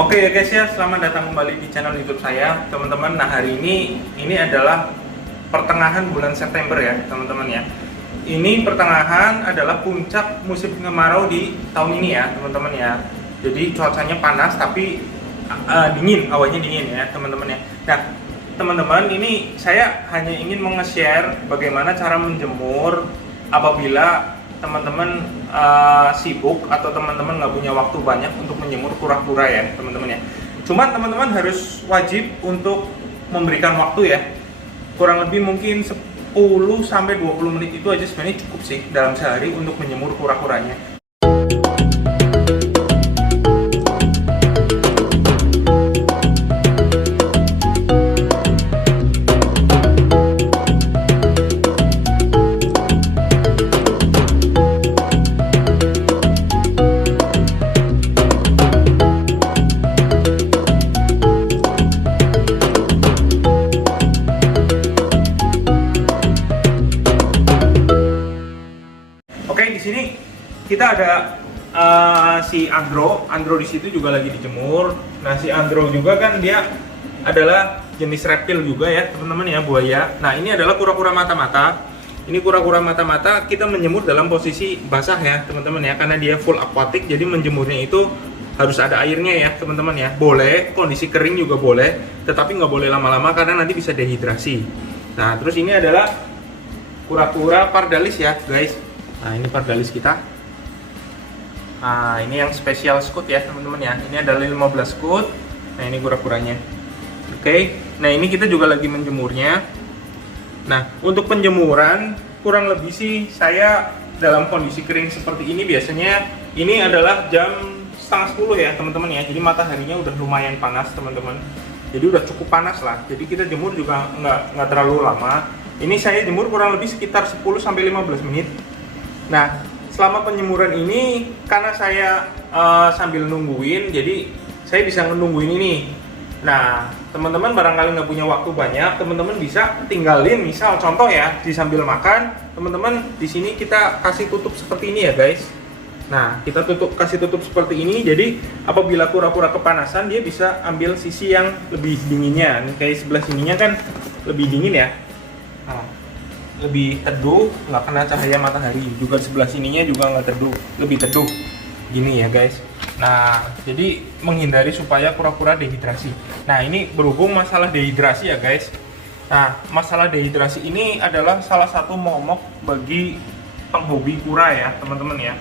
Oke ya guys ya, selamat datang kembali di channel YouTube saya, teman-teman. Nah, hari ini adalah pertengahan bulan September ya, teman-teman ya. Ini pertengahan adalah puncak musim kemarau di tahun ini ya, teman-teman ya. Jadi cuacanya panas tapi dingin, awalnya dingin ya, teman-teman ya. Nah, teman-teman, ini saya hanya ingin meng-share bagaimana cara menjemur apabila teman-teman sibuk atau teman-teman nggak punya waktu banyak untuk menjemur kura-kura ya, teman-teman ya. Cuman teman-teman harus wajib untuk memberikan waktu ya. Kurang lebih mungkin 10 sampai 20 menit itu aja sebenarnya cukup sih dalam sehari untuk menjemur kura-kuranya. Oke, di sini kita ada si Andro di situ juga lagi dijemur. Nah, si Andro juga kan dia adalah jenis reptil juga ya, teman-teman ya, buaya. Nah, ini adalah kura-kura mata-mata. Ini kura-kura mata-mata kita menjemur dalam posisi basah ya, teman-teman ya, karena dia full aquatic, jadi menjemurnya itu harus ada airnya ya, teman-teman ya. Boleh kondisi kering juga boleh, tetapi nggak boleh lama-lama karena nanti bisa dehidrasi. Nah, terus ini adalah kura-kura pardalis ya, guys. Nah, ini pardalis kita. Nah, ini yang spesial scoot ya, teman-teman ya. Ini ada 15 scoot. Nah, ini kura-kuranya. Oke. Nah, ini kita juga lagi menjemurnya. Nah, untuk penjemuran kurang lebih sih saya dalam kondisi kering seperti ini biasanya ini adalah jam setengah 10 ya, teman-teman ya. Jadi mataharinya udah lumayan panas, teman-teman. Jadi udah cukup panas lah. Jadi kita jemur juga nggak terlalu lama. Ini saya jemur kurang lebih sekitar 10 sampai 15 menit. Nah, selama penjemuran ini karena saya sambil nungguin, jadi saya bisa nungguin ini. Nah, teman-teman barangkali nggak punya waktu banyak, teman-teman bisa tinggalin, misal contoh ya, di sambil makan, teman-teman di sini kita kasih tutup seperti ini ya guys. Nah, kita kasih tutup seperti ini, jadi apabila kura-kura kepanasan dia bisa ambil sisi yang lebih dinginnya. Nih, kayak sebelah sininya kan lebih dingin ya. Nah, lebih teduh, nggak kena cahaya matahari. Juga sebelah sininya juga nggak teduh, lebih teduh gini ya guys. Nah, jadi menghindari supaya kura-kura dehidrasi. Nah, ini berhubung masalah dehidrasi ya guys. Nah, masalah dehidrasi ini adalah salah satu momok bagi penghobi kura ya, teman-teman ya.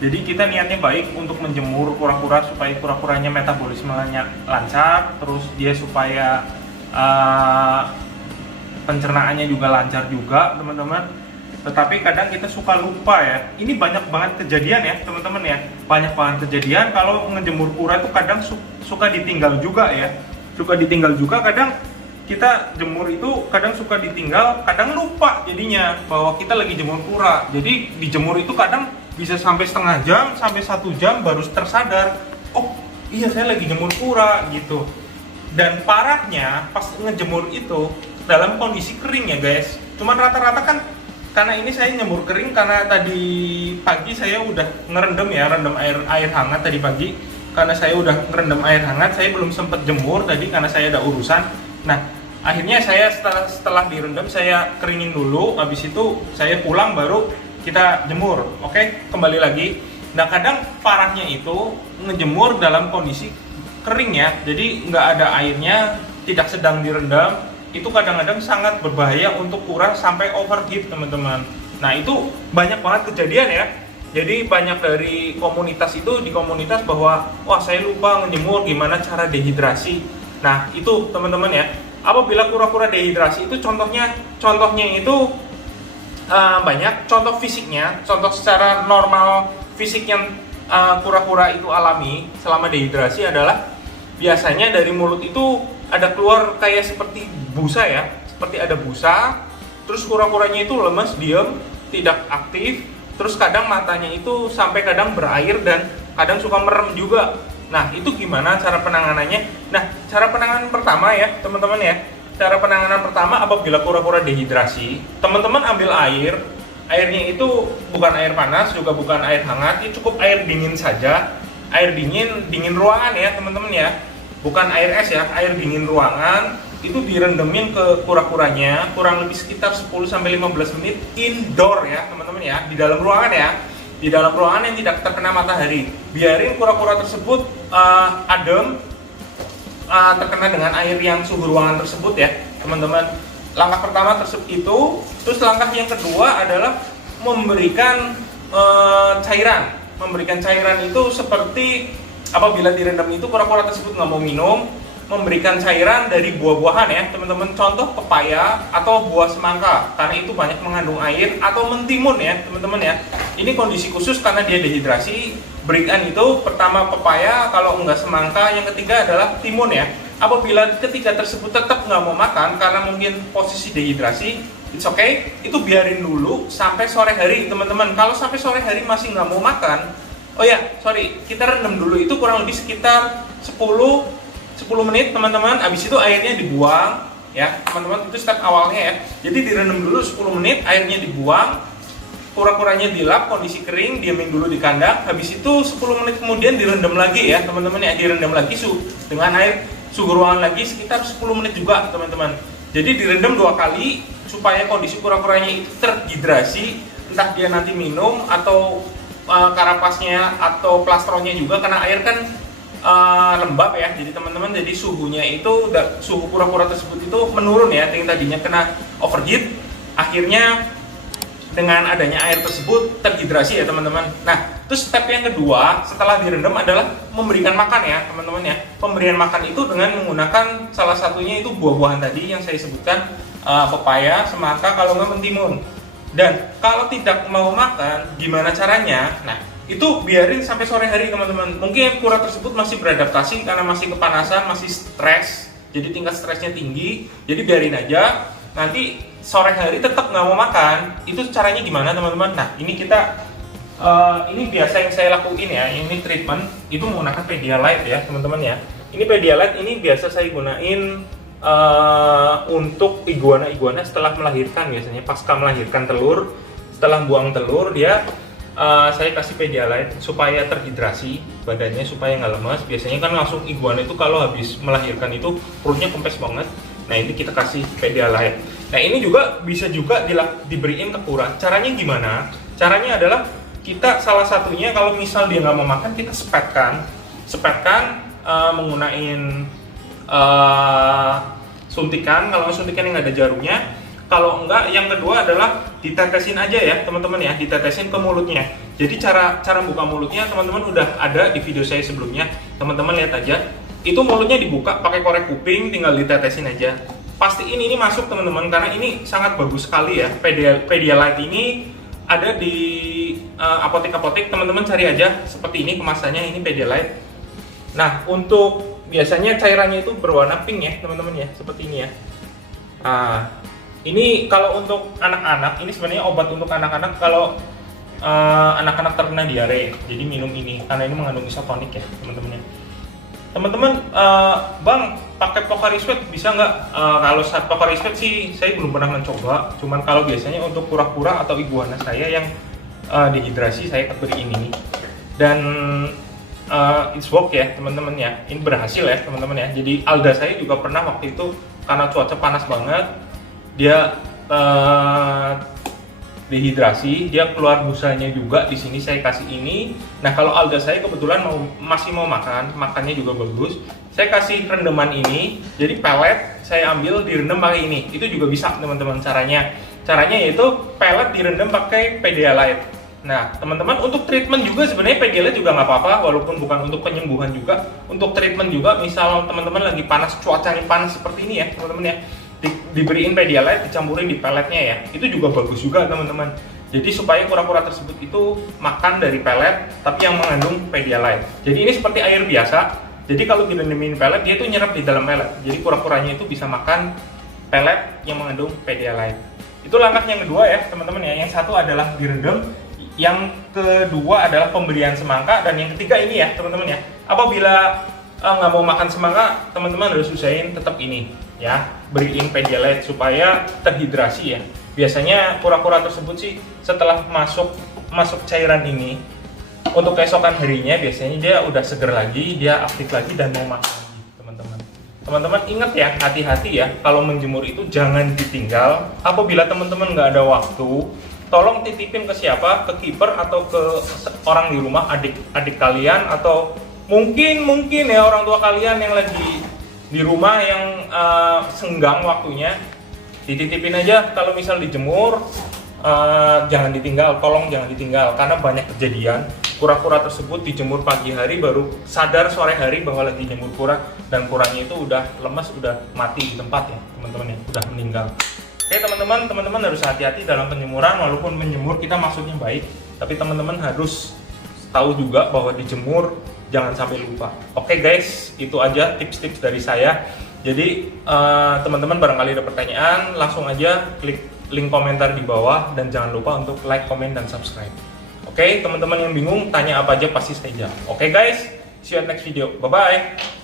Jadi kita niatnya baik untuk menjemur kura-kura supaya kura-kuranya metabolismenya lancar, terus dia supaya pencernaannya juga lancar juga, teman-teman. Tetapi kadang kita suka lupa ya. Ini banyak banget kejadian ya, teman-teman ya. Banyak banget kejadian kalau ngejemur kura itu kadang suka ditinggal juga ya. Suka ditinggal juga, kadang kita jemur itu kadang suka ditinggal, kadang lupa jadinya bahwa kita lagi jemur kura. Jadi dijemur itu kadang bisa sampai setengah jam, sampai 1 jam baru tersadar. Oh, iya saya lagi jemur kura gitu. Dan parahnya pas ngejemur itu dalam kondisi kering ya guys. Cuman rata-rata kan karena ini saya nyemur kering karena tadi pagi saya udah ngerendam ya, rendam air hangat tadi pagi. Karena saya udah ngerendam air hangat, saya belum sempat jemur tadi karena saya ada urusan. Nah, akhirnya saya setelah direndam saya keringin dulu, habis itu saya pulang baru kita jemur. Oke, kembali lagi. Nah, kadang parahnya itu ngejemur dalam kondisi kering ya. Jadi nggak ada airnya, tidak sedang direndam. Itu kadang-kadang sangat berbahaya untuk kura sampai overheat, teman-teman. Nah, itu banyak banget kejadian ya. Jadi banyak dari komunitas itu di komunitas bahwa wah saya lupa ngejemur, gimana cara dehidrasi. Nah, itu teman-teman ya. Apabila kura-kura dehidrasi itu contohnya itu banyak contoh fisiknya, contoh secara normal fisik yang kura-kura itu alami selama dehidrasi adalah biasanya dari mulut itu ada keluar kayak seperti busa ya, seperti ada busa. Terus kura-kuranya itu lemas, diam, tidak aktif. Terus kadang matanya itu sampai kadang berair dan kadang suka merem juga. Nah, itu gimana cara penanganannya? Nah, cara penanganan pertama ya teman-teman ya. Cara penanganan pertama apabila kura-kura dehidrasi, teman-teman ambil air. Airnya itu bukan air panas, juga bukan air hangat, ini cukup air dingin saja. air dingin ruangan ya teman-teman ya, bukan air es ya, air dingin ruangan. Itu direndemin ke kura-kuranya kurang lebih sekitar 10-15 menit indoor ya teman-teman ya, di dalam ruangan ya, di dalam ruangan yang tidak terkena matahari. Biarin kura-kura tersebut adem, terkena dengan air yang suhu ruangan tersebut ya teman-teman. Langkah pertama tersebut itu. Terus langkah yang kedua adalah memberikan cairan. Memberikan cairan itu seperti apabila direndam itu kura-kura tersebut nggak mau minum, memberikan cairan dari buah-buahan ya teman-teman, contoh pepaya atau buah semangka karena itu banyak mengandung air, atau mentimun ya teman-teman ya. Ini kondisi khusus karena dia dehidrasi. Berikan itu pertama pepaya, kalau enggak semangka, yang ketiga adalah timun ya. Apabila ketiga tersebut tetap nggak mau makan karena mungkin posisi dehidrasi, it's okay, itu biarin dulu sampai sore hari teman-teman. Kalau sampai sore hari masih nggak mau makan, oh ya sorry, kita rendam dulu itu kurang lebih sekitar 10 menit teman-teman. Habis itu airnya dibuang ya teman-teman, itu step awalnya ya. Jadi direndam dulu 10 menit, airnya dibuang, kura-kuranya dilap kondisi kering, diamin dulu di kandang. Habis itu 10 menit kemudian direndam lagi ya teman-teman ya, direndam lagi dengan air suhu ruangan lagi sekitar 10 menit juga teman-teman. Jadi direndam 2 kali supaya kondisi kura-kuranya itu terhidrasi, entah dia nanti minum atau karapasnya atau plastronnya juga, karena air kan lembab ya. Jadi teman-teman, jadi suhunya itu, suhu kura-kura tersebut itu menurun ya, yang tadinya kena overheat, akhirnya dengan adanya air tersebut terhidrasi ya teman-teman. Nah, terus step yang kedua setelah direndam adalah memberikan makan ya teman-teman ya. Pemberian makan itu dengan menggunakan salah satunya itu buah-buahan tadi yang saya sebutkan, pepaya, semangka, kalau nggak mentimun. Dan kalau tidak mau makan, gimana caranya? Nah, itu biarin sampai sore hari teman-teman. Mungkin kura tersebut masih beradaptasi karena masih kepanasan, masih stres, jadi tingkat stresnya tinggi. Jadi biarin aja. Nanti sore hari tetap nggak mau makan, itu caranya gimana teman-teman? Nah, ini kita ini biasa yang saya lakuin ya. Ini treatment itu menggunakan Pedialyte ya teman-teman ya. Ini Pedialyte ini biasa saya gunain untuk iguana setelah melahirkan, biasanya pasca melahirkan telur, setelah buang telur dia saya kasih Pedialyte supaya terhidrasi badannya, supaya nggak lemas. Biasanya kan langsung iguana itu kalau habis melahirkan itu perutnya kempes banget. Nah, ini kita kasih Pedialyte. Nah, ini juga bisa juga diberiin ke kura. Caranya gimana? Caranya adalah kita salah satunya kalau misal dia nggak mau makan, kita sepetkan menggunakan suntikan. Kalau suntikan yang ada jarumnya, kalau enggak yang kedua adalah ditetesin aja ya teman-teman ya, ditetesin ke mulutnya. Jadi cara buka mulutnya teman-teman udah ada di video saya sebelumnya, teman-teman lihat aja. Itu mulutnya dibuka pakai korek kuping, tinggal ditetesin aja. Pastiin ini masuk teman-teman, karena ini sangat bagus sekali ya. Pedialyte ini ada di apotek-apotek, teman-teman cari aja seperti ini kemasannya, ini Pedialyte. Nah, untuk biasanya cairannya itu berwarna pink ya teman-teman ya, seperti ini ya. Ini kalau untuk anak-anak, ini sebenarnya obat untuk anak-anak kalau anak-anak terkena diare. Jadi minum ini karena ini mengandung isotonik ya teman-teman ya. Teman-teman, Bang, pakai Pocari Sweat bisa nggak? Kalau saat Pocari Sweat sih saya belum pernah mencoba. Cuman kalau biasanya untuk kura-kura atau iguana saya yang dehidrasi, saya beri ini. Dan it's work ya teman-teman ya. Ini berhasil ya teman-teman ya. Jadi Alda saya juga pernah waktu itu karena cuaca panas banget, dia dehidrasi, dia keluar busanya juga. Di sini saya kasih ini. Nah, kalau Alda saya kebetulan masih mau makannya juga bagus. Saya kasih rendaman ini, jadi pelet saya ambil direndam pakai ini. Itu juga bisa teman-teman caranya. Caranya yaitu pelet direndam pakai Pedialyte. Nah, teman-teman, untuk treatment juga sebenarnya Pedialyte juga nggak apa-apa, walaupun bukan untuk penyembuhan juga. Untuk treatment juga, misal teman-teman lagi panas, cuacanya panas seperti ini ya teman-teman ya, diberiin Pedialyte, dicampurin di peletnya ya, itu juga bagus juga teman-teman. Jadi supaya kura-kura tersebut itu makan dari pelet tapi yang mengandung Pedialyte. Jadi ini seperti air biasa. Jadi kalau direndamin pelet, dia tuh nyerap di dalam pelet. Jadi kura-kuranya itu bisa makan pelet yang mengandung Pedialyte. Itu langkah yang kedua ya teman-teman ya. Yang satu adalah direndam, yang kedua adalah pemberian semangka, dan yang ketiga ini ya teman-teman ya. Apabila nggak mau makan semangka, teman-teman harus usahain tetap ini ya, beriin Pedialyte supaya terhidrasi ya. Biasanya kura-kura tersebut sih setelah masuk cairan ini, untuk keesokan harinya biasanya dia udah seger lagi, dia aktif lagi dan mau makan lagi, teman-teman. Teman-teman ingat ya, hati-hati ya, kalau menjemur itu jangan ditinggal. Apabila teman-teman nggak ada waktu, tolong titipin ke siapa, ke kiper atau ke orang di rumah, adik kalian atau mungkin ya orang tua kalian yang lagi di rumah yang senggang waktunya, dititipin aja. Kalau misal dijemur, jangan ditinggal, tolong jangan ditinggal, karena banyak kejadian kura-kura tersebut dijemur pagi hari baru sadar sore hari bahwa lagi jemur kura, dan kuranya itu udah lemas, udah mati di tempat ya teman-teman ya, udah meninggal. Oke teman-teman harus hati-hati dalam penjemuran. Walaupun menjemur kita maksudnya baik, tapi teman-teman harus tahu juga bahwa dijemur jangan sampai lupa. Oke guys, itu aja tips-tips dari saya. Jadi teman-teman barangkali ada pertanyaan, langsung aja klik link komentar di bawah dan jangan lupa untuk like, komen, dan subscribe. Oke, teman-teman yang bingung tanya apa aja pasti saya jawab. Oke guys, see you at next video. Bye bye.